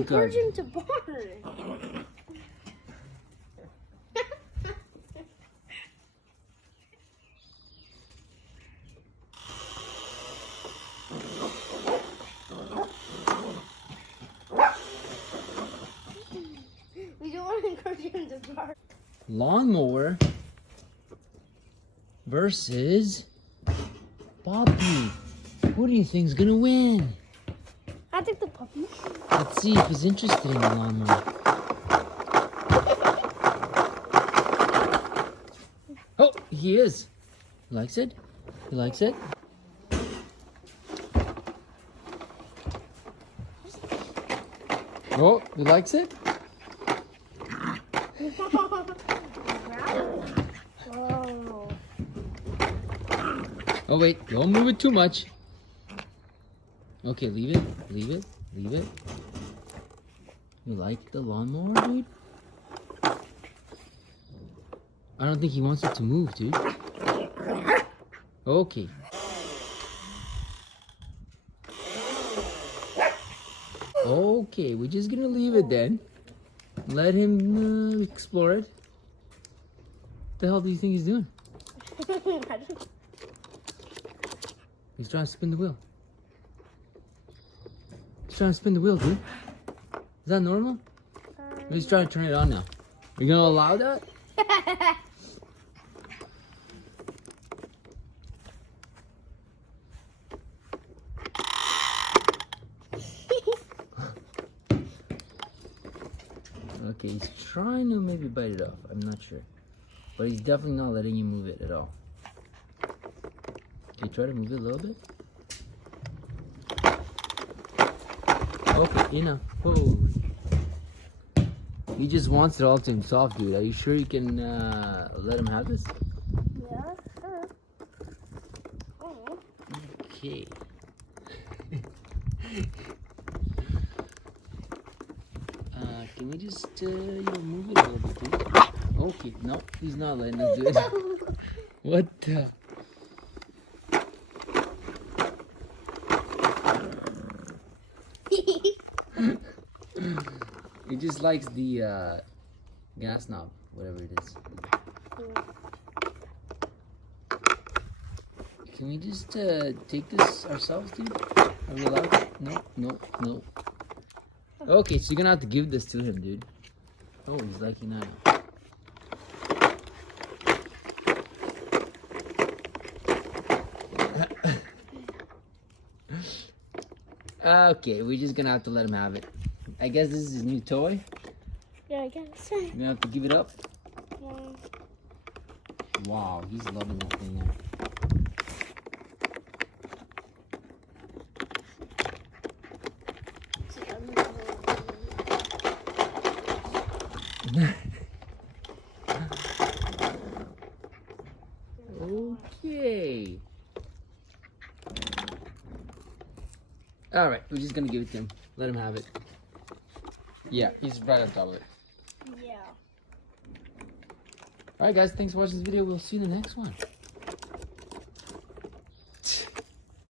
Encourage him to bark. We don't want to encourage him to bark. Lawnmower versus Poppy. Who do you think's gonna win? I think the puppy. Let's see if he's interested in the lawnmower. Oh, he is. He likes it. He likes it. Oh, he likes it. Oh. Oh wait, don't move it too much. Okay, leave it, leave it, leave it. You like the lawnmower, dude? I don't think he wants it to move, dude. Okay. Okay, we're just gonna leave it then. Let him explore it. What the hell do you think he's doing? He's trying to spin the wheel. He's trying to spin the wheel, dude. Is that normal? He's trying to turn it on now. Are you gonna allow that? Okay, he's trying to maybe bite it off. I'm not sure. But he's definitely not letting you move it at all. Okay, try to move it a little bit. Okay, enough. Whoa. He just wants it all to himself, dude. Are you sure you can let him have this? Yeah, sure. Oh. Okay. Can we just, move it a little bit, dude? Okay, no, he's not letting us do it. What the? He just likes the gas knob, whatever it is. Can we just take this ourselves, dude? Are we allowed? No, no, no. Okay, so you're gonna have to give this to him, dude. Oh, he's liking that. Okay, we're just gonna have to let him have it. I guess this is his new toy. Yeah, I guess. You're gonna have to give it up. Yeah. Wow, he's loving that thing now. Okay. All right, we're just gonna give it to him. Let him have it. Yeah, he's right on top of it. Yeah. All right, guys, thanks for watching this video. We'll see you in the next one.